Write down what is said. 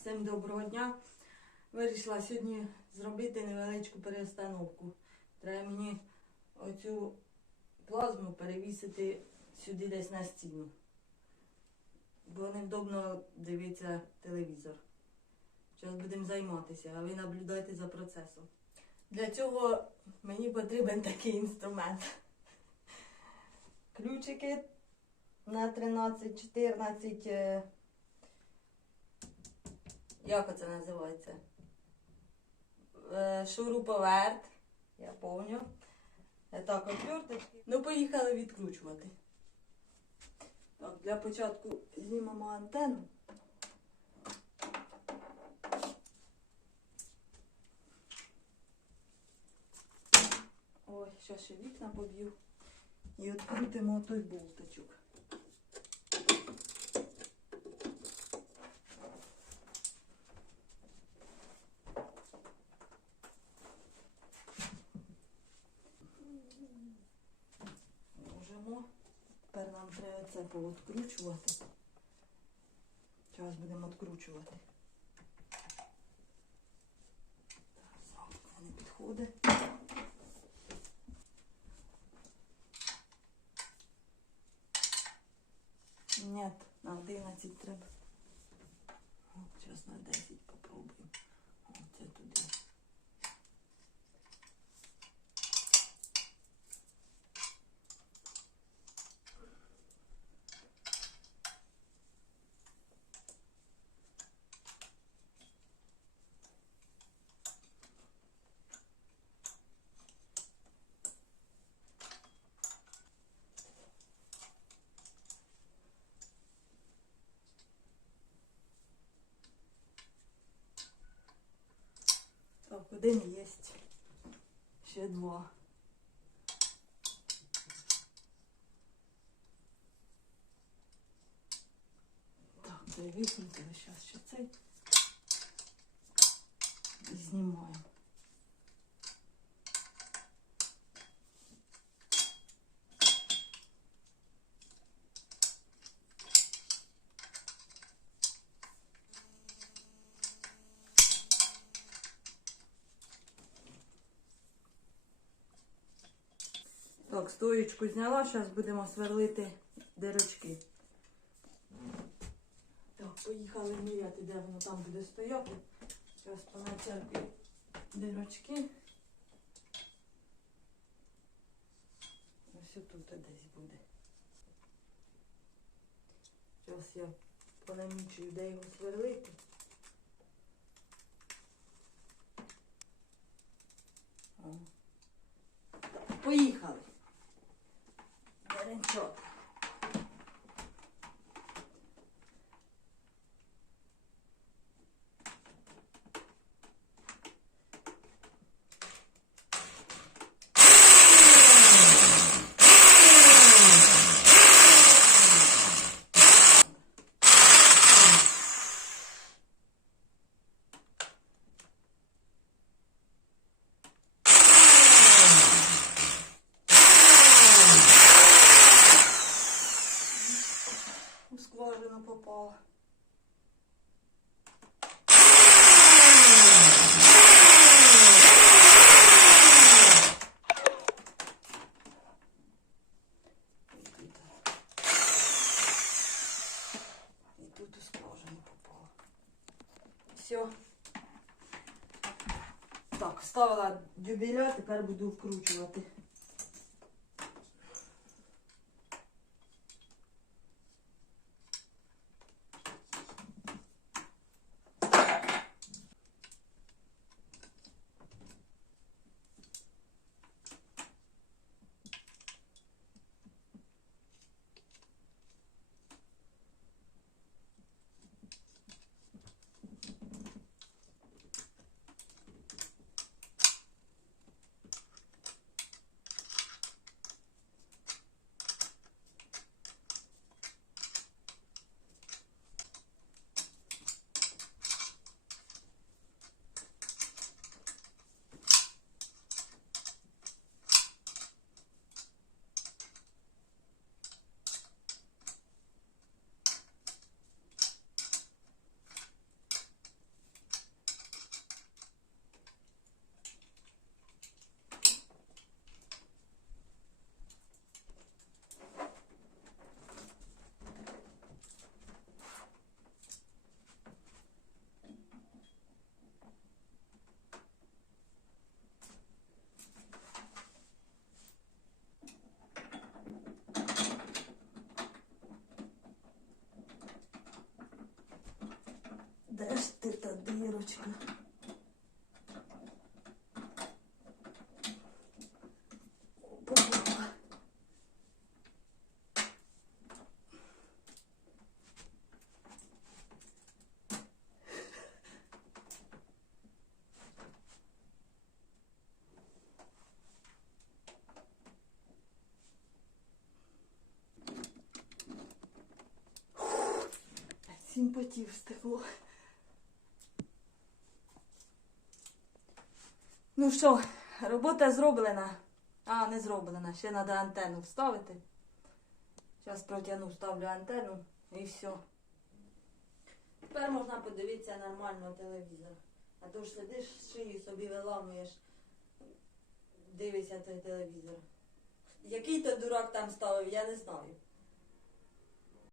Всім доброго дня. Вирішила сьогодні зробити невеличку перестановку. Треба мені оцю плазму перевісити сюди десь на стіну. Бо невдобно дивитися телевізор. Зараз будемо займатися, а ви наблюдайте за процесом. Для цього мені потрібен такий інструмент. Ключики на 13-14. Е, Як оце називається? Е, Шуруповерт, я пам'ятаю. Так, отверточки. Ну, поїхали відкручувати. Так, для початку знімемо антенну. Ой, зараз ще вікна поб'ю. І відкрутимо той болточок. Треба це повідкручувати. Зараз будемо відкручувати. Так, не підходить. Нет, на 11 треба. Зараз на 10 попробуємо. Оце туди. Так, один є. Ще два. Так, це викрутили. Зараз ще цей. І знімаємо. Так, стоєчку зняла, зараз будемо сверлити дирочки. Так, поїхали міряти, де воно там буде стояти. Зараз поначерпі дирочки. Ось тут десь буде. Зараз я понамічую, де його сверлити. Скважину попала. Все. Так, вставила дюбеля, тепер буду вкручувати. ти та дірочка? Опа. Сім потів стекло. Ну що, робота зроблена. А, не зроблена. Ще треба антенну вставити. Зараз протягну, вставлю антенну і все. Тепер можна подивитися нормально телевізор. А то ж сидиш шию собі виламуєш, дивишся той телевізор. Який то дурак там ставив, я не знаю.